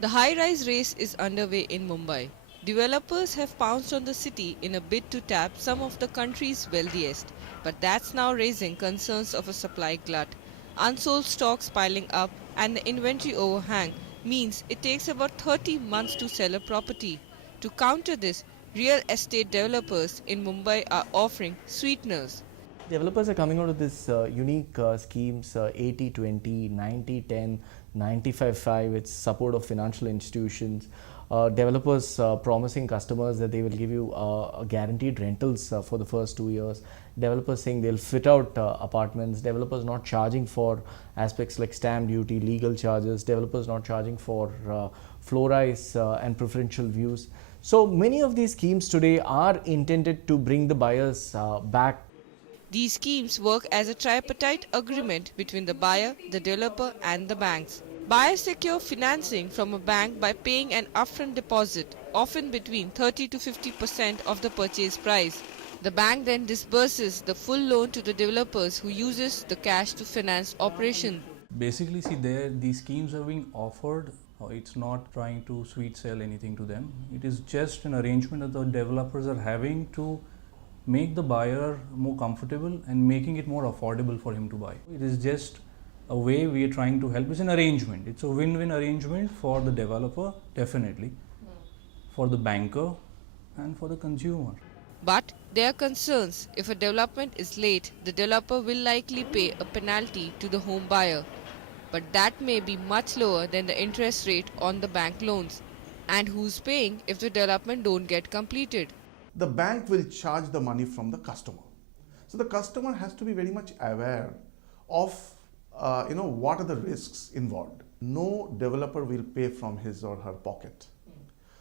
The high-rise race is underway in Mumbai. Developers have pounced on the city in a bid to tap some of the country's wealthiest, but that's now raising concerns of a supply glut. Unsold stocks piling up and the inventory overhang means it takes about 30 months to sell a property. To counter this, real estate developers in Mumbai are offering sweeteners. Developers are coming out with this unique schemes 80-20, 90-10, 95-5. It's support of financial institutions. Developers promising customers that they will give you guaranteed rentals for the first 2 years. Developers saying they'll fit out apartments. Developers not charging for aspects like stamp duty, legal charges. Developers not charging for floor rise and preferential views. So many of these schemes today are intended to bring the buyers back. These schemes work as a tripartite agreement between the buyer, the developer and the banks. Buyers secure financing from a bank by paying an upfront deposit, often between 30 to 50% of the purchase price. The bank then disburses the full loan to the developers who uses the cash to finance operations. Basically, see, there these schemes are being offered. It's not trying to sweet sell anything to them. It is just an arrangement that the developers are having to make the buyer more comfortable and making it more affordable for him to buy. It is just a way we are trying to help. It's an arrangement. It's a win-win arrangement for the developer, definitely, for the banker and for the consumer. But there are concerns. If a development is late, the developer will likely pay a penalty to the home buyer. But that may be much lower than the interest rate on the bank loans. And who's paying if the development don't get completed? The bank will charge the money from the customer. So the customer has to be very much aware of what are the risks involved. No developer will pay from his or her pocket.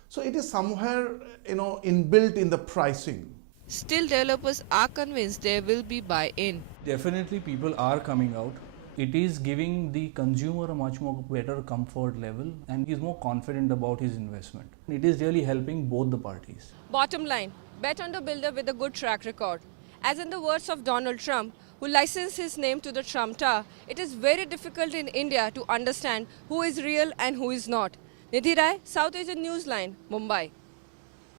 So it is somewhere inbuilt in the pricing. Still, developers are convinced there will be buy-in. Definitely people are coming out. It is giving the consumer a much more better comfort level and he's more confident about his investment. It is really helping both the parties. Bottom line, bet on the builder with a good track record. As in the words of Donald Trump, who licensed his name to the Trump Tower, it is very difficult in India to understand who is real and who is not. Nidhi Rai, South Asian Newsline, Mumbai.